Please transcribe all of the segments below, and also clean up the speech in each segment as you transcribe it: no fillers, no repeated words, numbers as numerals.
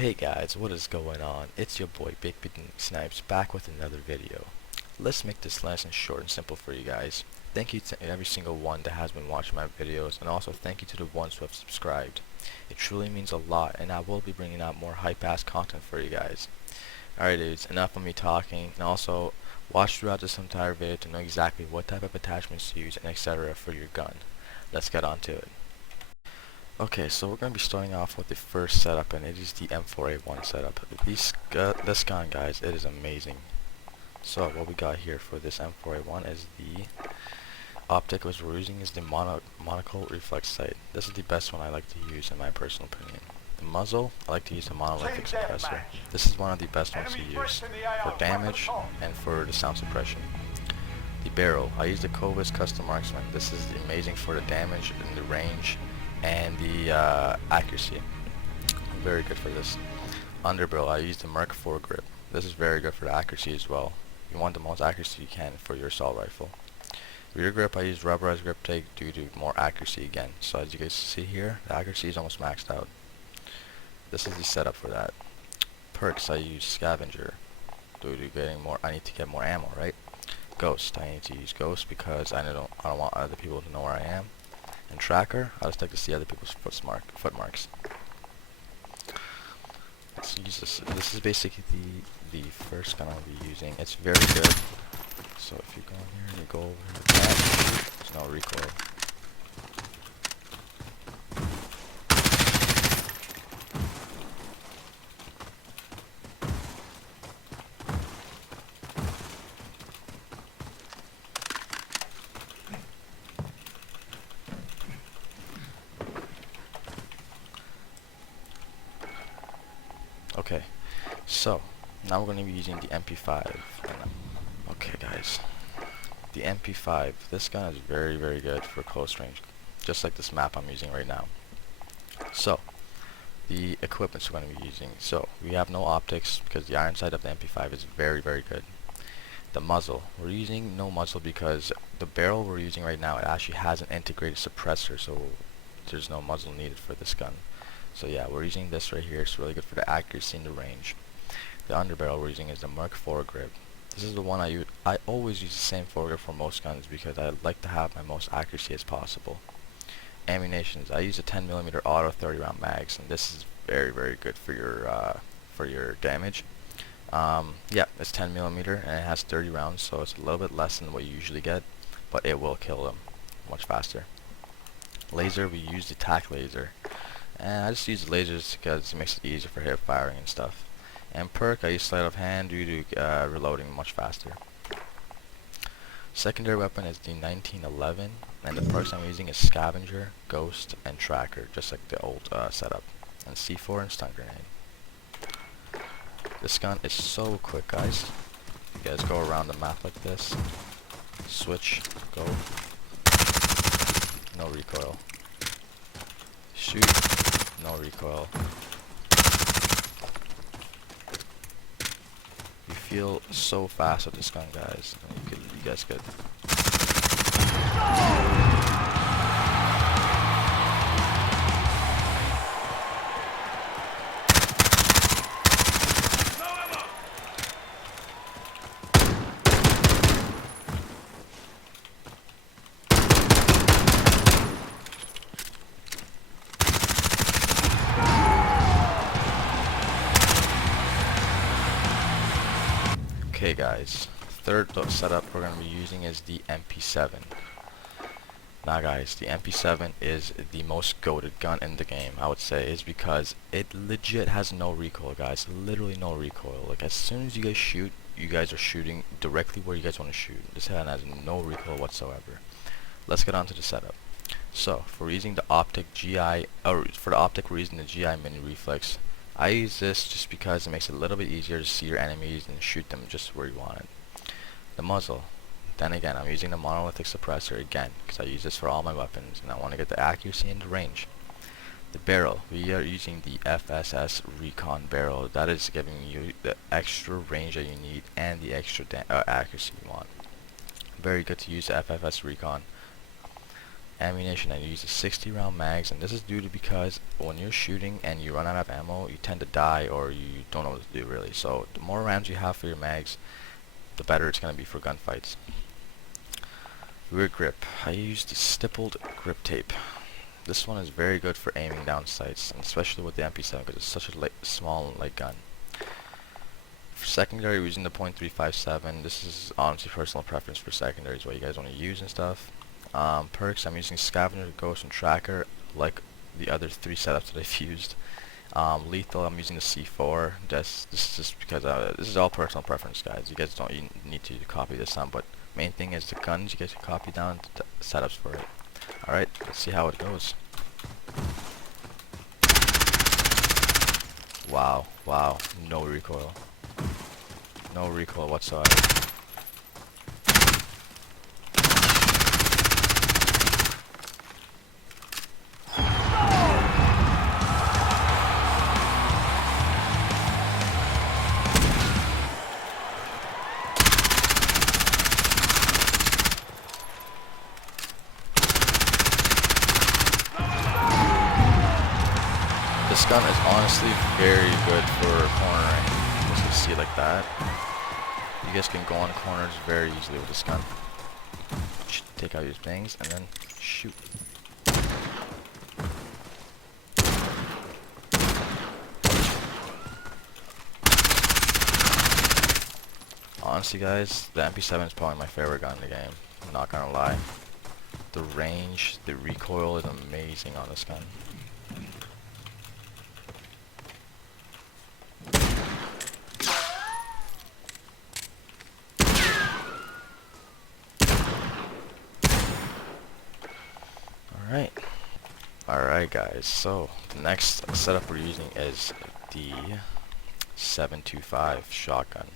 Hey guys, what is going on? It's your boy Big Big Snipes back with another video. Let's make this lesson short and simple for you guys. Thank you to every single one that has been watching my videos, and also thank you to the ones who have subscribed. It truly means a lot, and I will be bringing out more hype ass content for you guys. Alright dudes, enough of me talking, and also watch throughout this entire video to know exactly what type of attachments to use and etc. for your gun. Let's get on to it. Okay, so we're going to be starting off with the first setup, and it is the M4A1 setup. This gun, guys, it is amazing. So what we got here for this M4A1 is the optic which we're using is the monocle reflex sight. This is the best one I like to use in my personal opinion. The muzzle, I like to use the monolithic suppressor. This is one of the best ones to use for damage and for the sound suppression. The barrel, I use the Covis Custom Marksman. This is amazing for the damage and the range and the accuracy. Very good for this. Underbarrel, I use the Merc 4 grip. This is very good for the accuracy as well. You want the most accuracy you can for your assault rifle. Rear grip, I use rubberized grip tape due to more accuracy again. So as you guys see here, the accuracy is almost maxed out. This is the setup for that. Perks, I use scavenger due to getting more. I need to get more ammo, right? Ghost, I need to use ghost because I don't want other people to know where I am. And tracker, I just like to see other people's footmarks. Let's use this. This is basically the first gun I'll be using. It's very good. So if you go in here and you go over to that, there's no recoil. Okay, so now we're going to be using the MP5. Okay guys, the MP5, this gun is very good for close range, just like this map I'm using right now. So, the equipment we're going to be using. So, we have no optics because the iron sight of the MP5 is very good. The muzzle, we're using no muzzle because the barrel we're using right now, it actually has an integrated suppressor, so there's no muzzle needed for this gun. So yeah, we're using this right here. It's really good for the accuracy and the range. The underbarrel we're using is the Merc 4 grip. This is the one I use. I always use the same 4 grip for most guns because I like to have my most accuracy as possible. Ammunitions, I use a 10mm auto 30 round mags, and this is very good for your damage. Yeah, it's 10mm and it has 30 rounds, so it's a little bit less than what you usually get, but it will kill them much faster. Laser, we use the TAC laser. And I just use lasers because it makes it easier for hip firing and stuff. And perk, I use sleight of hand due to reloading much faster. Secondary weapon is the 1911, and the perks I'm using is scavenger, ghost, and tracker, just like the old setup. And C4 and stun grenade. This gun is so quick, guys. You guys go around the map like this. Switch, go. No recoil. Shoot. No recoil. You feel so fast with this gun, guys. You guys could. Okay guys, third setup we're going to be using is the MP7. Now guys, the MP7 is the most goated gun in the game, I would say, is because it legit has no recoil, guys. Literally no recoil. Like as soon as you guys shoot, you guys are shooting directly where you guys want to shoot. This gun has no recoil whatsoever. Let's get on to the setup. So, for using the optic GI, or for the optic we're using the GI mini reflex. I use this just because it makes it a little bit easier to see your enemies and shoot them just where you want it. The muzzle. Then again, I'm using the monolithic suppressor again because I use this for all my weapons and I want to get the accuracy and the range. The barrel. We are using the FSS Recon barrel. That is giving you the extra range that you need and the extra accuracy you want. Very good to use the FFS Recon. ammunition, I use the 60 round mags, and this is due to because when you're shooting and you run out of ammo, you tend to die or you don't know what to do really. So the more rounds you have for your mags, the better it's going to be for gunfights. Rear grip, I use the stippled grip tape. This one is very good for aiming down sights, and especially with the MP7 because it's such a small and light gun. For secondary, we're using the .357. This is honestly personal preference for secondaries, what you guys want to use and stuff. Perks, I'm using Scavenger, Ghost, and Tracker, like the other 3 setups that I've used. Lethal, I'm using the C4. This is just because this is all personal preference, guys. You guys don't need to copy this down, but main thing is the guns. You guys can copy down the setups for it. All right, let's see how it goes. Wow, wow, no recoil. No recoil whatsoever. This gun is honestly very good for cornering. Just to see it like that. You guys can go on corners very easily with this gun. Take out your things and then shoot. Honestly guys, the MP7 is probably my favorite gun in the game. I'm not gonna lie. The range, the recoil is amazing on this gun. Alright guys, so the next setup we're using is the 725 shotgun.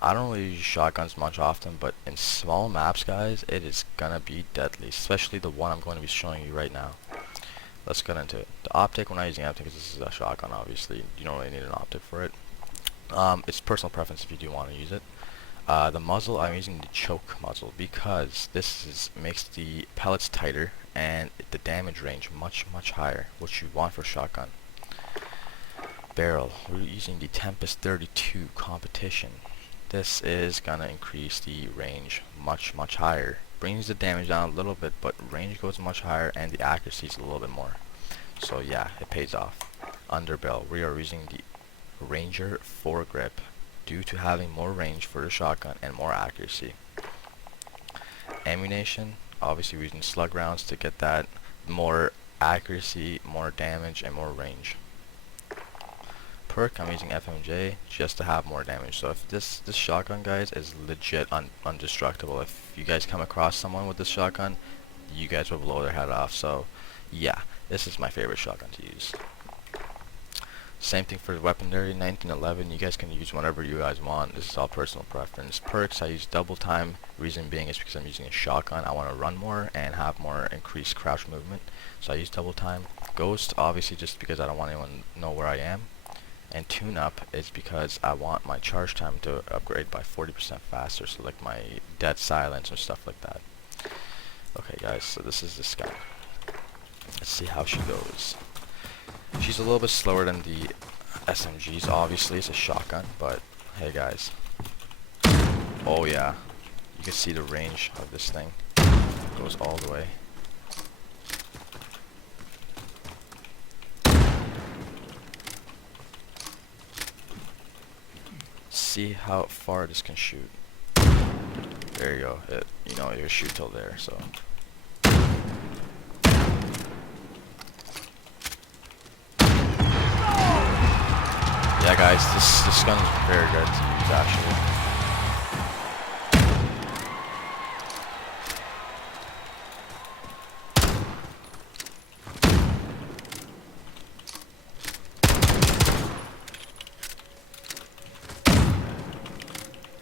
I don't really use shotguns much often, but in small maps guys, it is gonna be deadly, especially the one I'm going to be showing you right now. Let's get into it. The optic, we're not using optic because this is a shotgun obviously. You don't really need an optic for it. It's personal preference if you do want to use it. The muzzle, I'm using the choke muzzle because this makes the pellets tighter and the damage range much higher, which you want for shotgun. Barrel, we're using the Tempest 32 competition. This is gonna increase the range much higher. Brings the damage down a little bit, but range goes much higher and the accuracy is a little bit more. So yeah, it pays off. Underbarrel, we are using the Ranger foregrip due to having more range for the shotgun and more accuracy. Ammunition, obviously we're using slug rounds to get that more accuracy, more damage, and more range. Perk, I'm using FMJ just to have more damage. So if this shotgun guys is legit undestructible. If you guys come across someone with this shotgun, you guys will blow their head off. So yeah, this is my favorite shotgun to use. Same thing for the weaponry, 1911, you guys can use whatever you guys want. This is all personal preference. Perks, I use double time. Reason being is because I'm using a shotgun. I want to run more and have more increased crouch movement. So I use double time. Ghost, obviously just because I don't want anyone to know where I am. And tune up is because I want my charge time to upgrade by 40% faster. So like my dead silence or stuff like that. Okay guys, so this is this gun. Let's see how she goes. She's a little bit slower than the SMGs, obviously it's a shotgun, but hey guys. Oh yeah, you can see the range of this thing. It goes all the way. See how far this can shoot. There you go, you know, you shoot till there, so. Yeah guys, this gun is very good to use actually.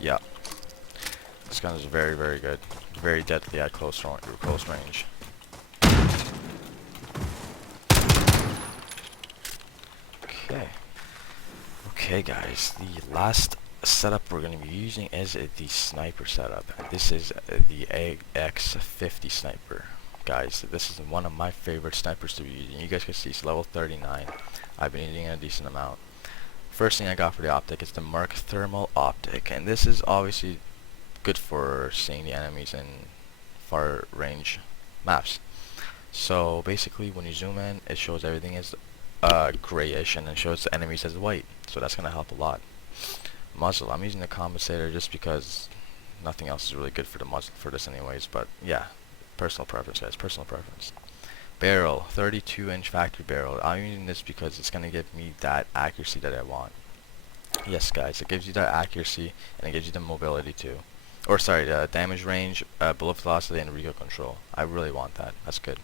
Yeah. This gun is very good. Very deadly at close range. Okay. Okay guys, the last setup we're going to be using is the sniper setup. This is the AX50 sniper. guys, this is one of my favorite snipers to be using. You guys can see it's level 39. I've been using a decent amount. First thing I got for the optic is the Merc Thermal Optic, and this is obviously good for seeing the enemies in far range maps. So basically when you zoom in, it shows everything is grayish and then shows the enemies as white, so that's gonna help a lot. Muzzle, I'm using the compensator just because nothing else is really good for the muzzle for this anyways, but yeah, personal preference guys, personal preference. Barrel, 32-inch factory barrel. I'm using this because it's gonna give me that accuracy that I want. Yes guys, it gives you that accuracy and it gives you the mobility too. Or sorry, the damage range, bullet velocity, and recoil control. I really want that. That's good.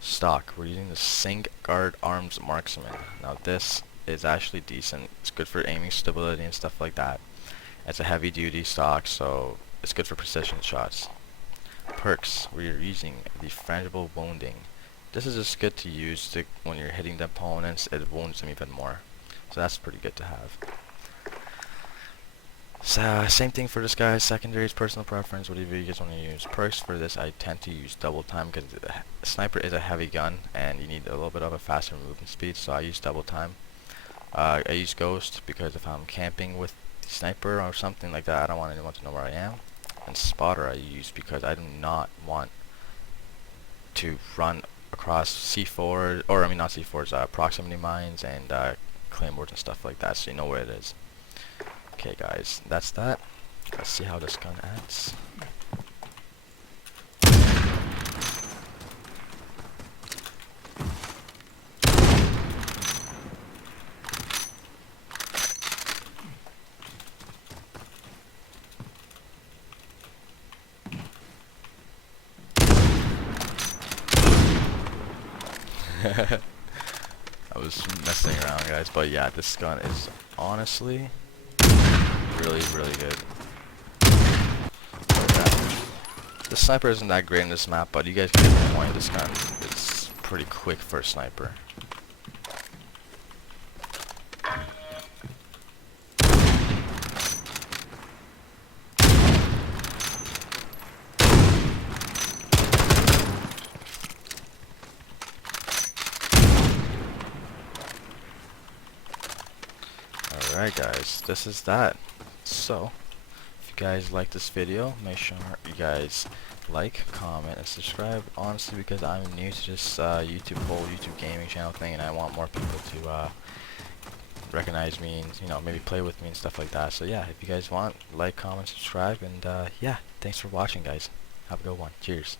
Stock. We're using the Sync Guard Arms Marksman. Now this is actually decent. It's good for aiming stability and stuff like that. It's a heavy duty stock, so it's good for precision shots. Perks. We're using the Frangible Wounding. This is just good to use to, when you're hitting the opponents, it wounds them even more. So that's pretty good to have. So, same thing for this guy. Secondary is personal preference, whatever you guys want to use. Perks for this, I tend to use double time because the sniper is a heavy gun and you need a little bit of a faster movement speed, so I use double time. I use Ghost because if I'm camping with the sniper or something like that, I don't want anyone to know where I am. And Spotter I use because I do not want to run across C4, or I mean not C4s, proximity mines and claymores and stuff like that, so you know where it is. Okay guys, that's that. Let's see how this gun acts. I was messing around guys, but yeah, this gun is honestly really good. The sniper isn't that great in this map, but you guys get the point. This gun is pretty quick for a sniper. Alright guys, this is that. So, if you guys like this video, make sure you guys like, comment, and subscribe. Honestly, because I'm new to this YouTube gaming channel thing, and I want more people to recognize me and, you know, maybe play with me and stuff like that. So yeah, if you guys want, like, comment, subscribe, and yeah, thanks for watching guys. Have a good one. Cheers.